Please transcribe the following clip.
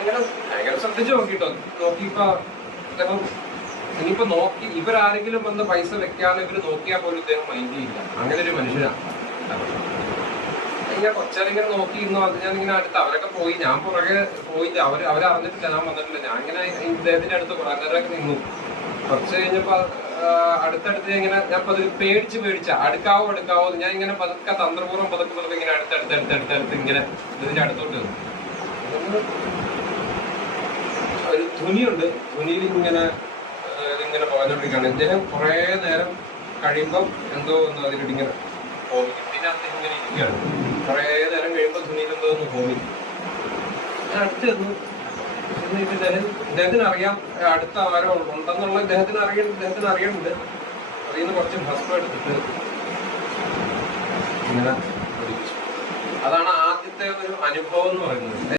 ഞാനിങ്ങനെ അങ്ങനെ ശ്രദ്ധിച്ചു നോക്കിട്ടോ. നോക്കിയപ്പോ ഇനിയിപ്പോ നോക്കി ഇവരാരെങ്കിലും വന്ന് പൈസ വെക്കാനോ ഇവർ നോക്കിയാൽ പോലും ഇദ്ദേഹം മൈൻഡ് ചെയ്യില്ല അങ്ങനെ ഒരു മനുഷ്യനാണ് ഇങ്ങനെ കൊച്ചാലിങ്ങനെ നോക്കി അത് ഞാൻ ഇങ്ങനെ അടുത്ത് അവരൊക്കെ പോയി. ഞാൻ പുറകെ പോയില്ല. അവർ അവരറിഞ്ഞിട്ടില്ല ഞാൻ വന്നിട്ടില്ല. ഞാൻ ഇങ്ങനെ ഇദ്ദേഹത്തിന്റെ അടുത്ത് കുറെ നിന്നു. കുറച്ച് കഴിഞ്ഞപ്പോ അടുത്തടുത്ത് ഇങ്ങനെ ഞാൻ പതി പേടിച്ച് പേടിച്ച. അടുക്കാവോ അടുക്കാവോ ഞാൻ ഇങ്ങനെ പതുക്കെ തന്ത്രപൂർവം പതുക്കെ പതുക്കെ ഇങ്ങനെ അടുത്തടുത്ത് അടുത്തടുത്ത് അടുത്ത് ഇങ്ങനെ ഇതിന്റെ അടുത്തോട്ട് വന്നു ഒന്ന് ഒരു ഇങ്ങനെ ഇങ്ങനെ പോകാനോണ്ടിരിക്കുകയാണ് ഇദ്ദേഹം കുറെ നേരം കഴിയുമ്പം എന്തോ ഒന്ന് അതിലിട്ട് ഹോമി ഇതിനകത്ത് ഇങ്ങനെ ഇരിക്കുകയാണ്. കുറേ നേരം കഴിയുമ്പോൾ ധുനിയിൽ എന്തോ ഒന്ന് ഹോമി ഞാൻ അടുത്ത് ചെന്നു. ഇദ്ദേഹത്തിന് അറിയാം അടുത്ത ആരോ ഉണ്ടെന്നുള്ള ഇദ്ദേഹത്തിന് അറിയ ഇദ്ദേഹത്തിന് അറിയുന്നുണ്ട് അതിൽ നിന്ന് കുറച്ച് ഭസ്മം എടുത്തിട്ട് ഇങ്ങനെ അതാണ് ആദ്യത്തെ ഒരു അനുഭവം എന്ന് പറയുന്നത്.